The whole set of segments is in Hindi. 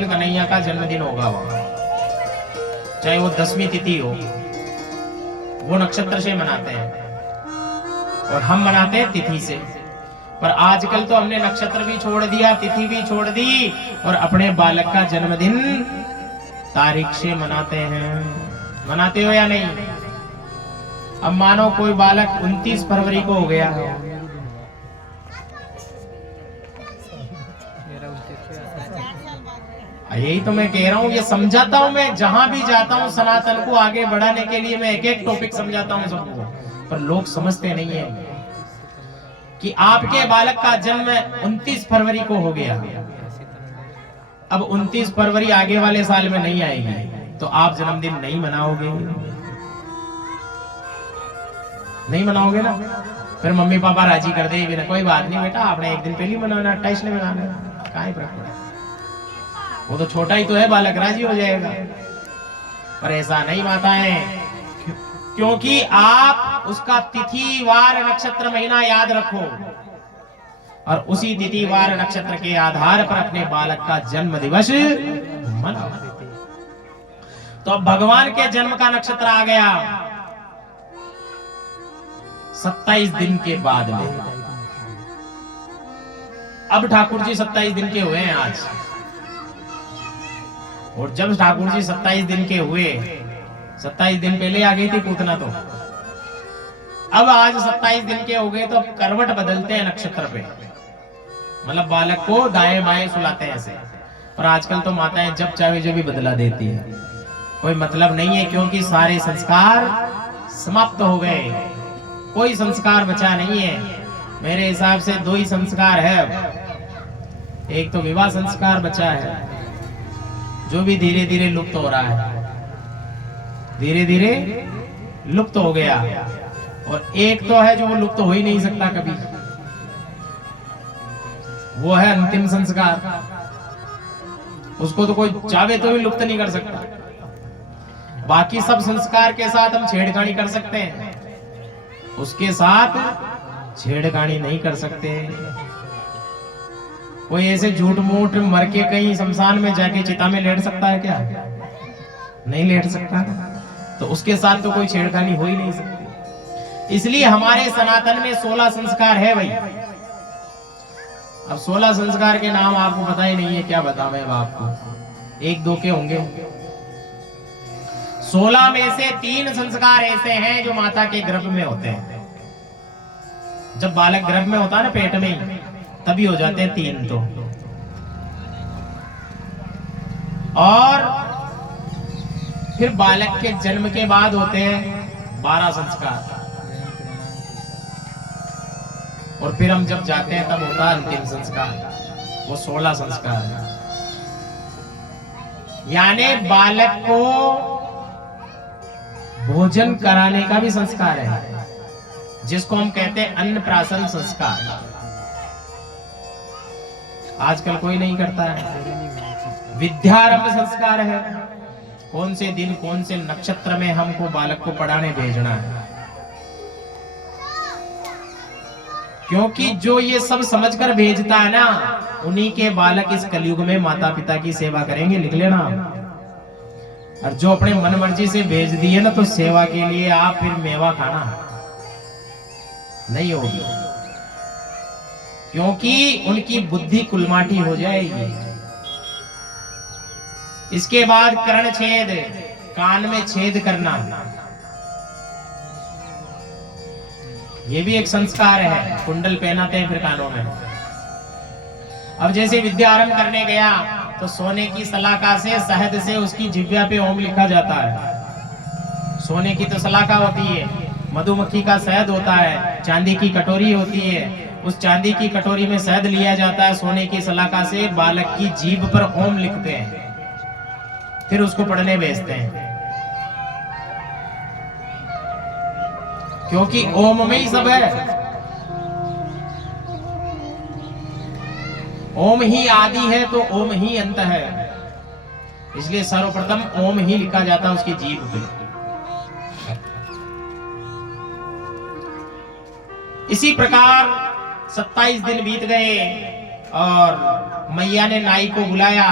दिन कन्हैया का जन्मदिन होगा वहां, चाहे वो 10वीं तिथि हो, वो नक्षत्र से मनाते हैं और हम मनाते हैं तिथि से। पर आजकल तो हमने नक्षत्र भी छोड़ दिया, तिथि भी छोड़ दी और अपने बालक का जन्मदिन तारीख से मनाते हैं। मनाते हो या नहीं? अब मानो कोई बालक 29 फरवरी को हो गया, यही तो मैं कह रहा हूँ, ये समझाता हूँ मैं, जहां भी जाता हूँ सनातन को आगे बढ़ाने के लिए मैं एक एक टॉपिक समझाता हूँ सबको, पर लोग समझते नहीं है कि आपके बालक का जन्म 29 फरवरी को हो गया। अब 29 फरवरी आगे वाले साल में नहीं आएगी तो आप जन्मदिन नहीं मनाओगे, नहीं मनाओगे ना। फिर मम्मी पापा राजी कर दे बिना, कोई बात नहीं बेटा, आपने एक दिन पहले मनाना, 28 ने मनाना, काहे फर्क पड़ा, वो तो छोटा ही तो है बालक, राजी हो जाएगा। पर ऐसा नहीं माताएं, क्योंकि आप उसका तिथि वार नक्षत्र महीना याद रखो और उसी तिथि वार नक्षत्र के आधार पर अपने बालक का जन्म दिवस मनाओ। तो अब भगवान के जन्म का नक्षत्र आ गया 27 दिन के बाद में। अब ठाकुर जी 27 दिन के हुए हैं आज, और जब ठाकुर जी 27 दिन के हुए, 27 दिन पहले आ गई थी पूतना, तो अब आज 27 दिन के हो गए तो अब करवट बदलते हैं नक्षत्र पे, मतलब बालक को दाएं बाएं सुलाते हैं ऐसे। और आजकल तो माताएं जब चाहे जब भी बदला देती है, कोई मतलब नहीं है, क्योंकि सारे संस्कार समाप्त हो गए, कोई संस्कार बचा नहीं है। मेरे हिसाब से 2 ही संस्कार है अब, एक तो विवाह संस्कार बचा है जो भी धीरे धीरे लुप्त हो रहा है, धीरे धीरे लुप्त हो गया, और एक तो है जो वो लुप्त हो ही नहीं सकता कभी, वो है अंतिम संस्कार। उसको तो कोई चाहे तो भी लुप्त नहीं कर सकता। बाकी सब संस्कार के साथ हम छेड़खानी कर सकते हैं, उसके साथ छेड़खानी नहीं कर सकते। कोई ऐसे झूठ मूठ मर के कहीं शमशान में जाके चिता में लेट सकता है क्या? नहीं लेट सकता, तो उसके साथ तो कोई छेड़खानी हो ही नहीं सकती। इसलिए हमारे सनातन में 16 संस्कार है भाई। अब 16 संस्कार के नाम आपको पता ही नहीं है, क्या बताऊं मैं आपको, 1-2 के होंगे। 16 में से 3 संस्कार ऐसे हैं जो माता के गर्भ में होते हैं। जब बालक गर्भ में होता है ना, पेट में, तभी हो जाते हैं 3 तो। और फिर बालक के जन्म के बाद होते हैं 12 संस्कार, और फिर हम जब जाते हैं तब होता है अंतिम संस्कार, वो 16 संस्कार है। यानी बालक को भोजन कराने का भी संस्कार है, जिसको हम कहते हैं अन्नप्राशन संस्कार। आजकल कोई नहीं करता है। विद्यारंभ संस्कार है, कौन से दिन कौन से नक्षत्र में हमको बालक को पढ़ाने भेजना है, क्योंकि जो ये सब समझकर भेजता है ना, उन्हीं के बालक इस कलयुग में माता पिता की सेवा करेंगे, लिख लेना। और जो अपने मन मर्जी से भेज दिए ना, तो सेवा के लिए आप फिर मेवा खाना नहीं होगी, क्योंकि उनकी बुद्धि कुलमाटी हो जाएगी। इसके बाद कर्ण छेद, कान में छेद करना, ये भी एक संस्कार है। कुंडल पहनाते हैं फिर कानों में। अब जैसे विद्या आरंभ करने गया तो सोने की सलाका से, शहद से उसकी जिह्वा पे ओम लिखा जाता है। सोने की तो सलाका होती है, मधुमक्खी का शहद होता है, चांदी की कटोरी होती है, उस चांदी की कटोरी में शहद लिया जाता है, सोने की सलाका से बालक की जीभ पर ओम लिखते हैं, फिर उसको पढ़ने भेजते हैं, क्योंकि ओम में ही सब है। ओम ही आदि है तो ओम ही अंत है, इसलिए सर्वप्रथम ओम ही लिखा जाता है उसकी जीभ पे। इसी प्रकार 27 दिन बीत गए और मैया ने नाई को बुलाया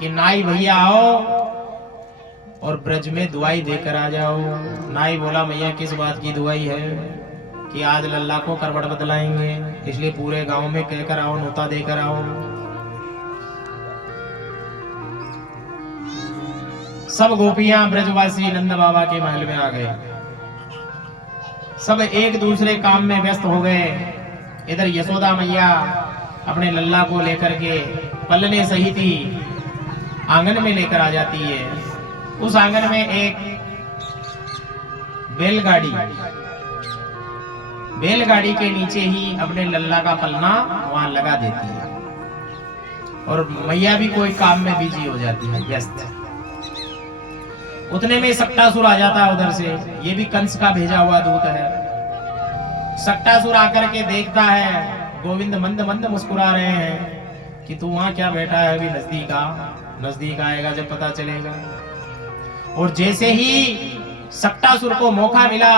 कि नाई भैया आओ और ब्रज में दुआई देकर आ जाओ। नाई बोला मैया किस बात की दुआई है? कि आज लल्ला को करवट बदलाएंगे, इसलिए पूरे गांव में कहकर आओ, नोता देकर आओ। सब गोपियां ब्रजवासी नंद बाबा के महल में आ गए। सब एक दूसरे काम में व्यस्त हो गए। इधर यशोदा मैया अपने लल्ला को लेकर के पलने सही थी आंगन में लेकर आ जाती है। उस आंगन में एक बैलगाड़ी के नीचे ही अपने लल्ला का पलना वहां लगा देती है और मैया भी कोई काम में बिजी हो जाती है, व्यस्त। उतने में सक्टासुर आ जाता है उधर से। ये भी कंस का भेजा हुआ दूत है। सक्टासुर आकर के देखता है गोविंद मंद मंद मुस्कुरा रहे हैं कि तू वहां क्या बैठा है, अभी नजदीक आएगा जब पता चलेगा। और जैसे ही सक्टासुर को मौका मिला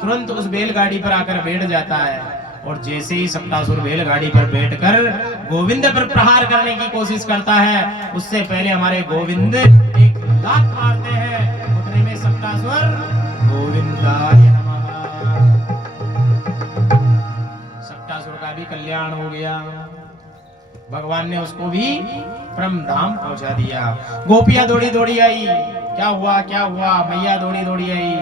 तुरंत उस बैलगाड़ी पर आकर बैठ जाता है। और जैसे ही सक्टासुर बैलगाड़ी पर बैठकर गोविंद पर प्रहार करने की कोशिश करता है, उससे पहले हमारे गोविंद एक लात मारते हैं। उतने में सक्टासुर गोविंदाय नमः। सक्टासुर का भी कल्याण हो गया। भगवान ने उसको भी परम धाम पहुंचा दिया। गोपियां दौड़ी दौड़ी आई, क्या हुआ क्या हुआ? मैया दौड़ी दौड़ी आई।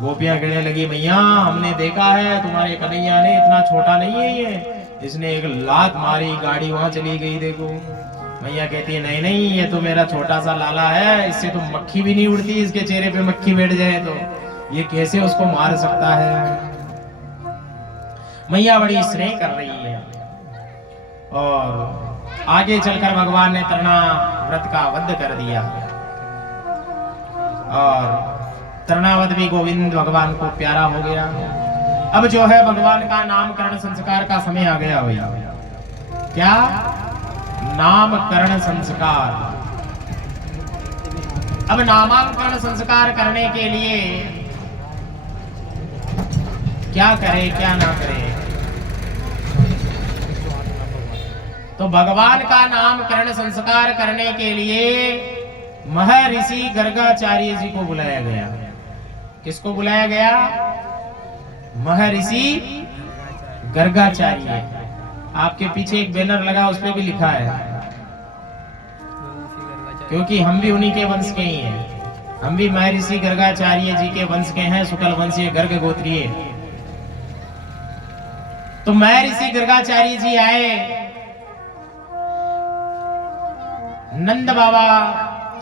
गोपियां कहने लगी मैया हमने देखा है तुम्हारे कन्हैया ने, इतना छोटा नहीं है ये, इसने एक लात मारी, गाड़ी वहां चली गई देखो। मैया कहती है नहीं नहीं, ये तो मेरा छोटा सा लाला है, इससे तो मक्खी भी नहीं उड़ती, इसके चेहरे पे मक्खी बैठ जाए तो ये कैसे उसको मार सकता है। मैया बड़ी स्नेह कर रही है। और आगे चलकर भगवान ने तरणा व्रत का वध कर दिया और तरणावध भी गोविंद भगवान को प्यारा हो गया। अब जो है भगवान का नामकरण संस्कार का समय आ गया भैया। क्या? नामकरण संस्कार। अब नामांकरण संस्कार करने के लिए क्या करे क्या ना करे? तो भगवान का नामकरण संस्कार करने के लिए महर्षि गर्गाचार्य जी को बुलाया गया। किसको बुलाया गया? महर्षि गर्गाचार्य। आपके पीछे एक बैनर लगा, उस पे भी लिखा है, क्योंकि हम भी उन्हीं के वंश के ही हैं। हम भी महर्षि गर्गाचार्य जी के वंश के हैं, शुक्ल वंशीय गर्ग गोत्रीय। तो महर्षि गर्गाचार्य जी आए, नंद बाबा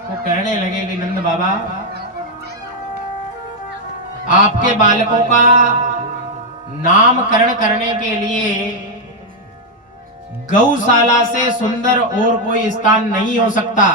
को कहने लगे कि नंद बाबा आपके बालकों का नामकरण करने के लिए गौशाला से सुंदर और कोई स्थान नहीं हो सकता।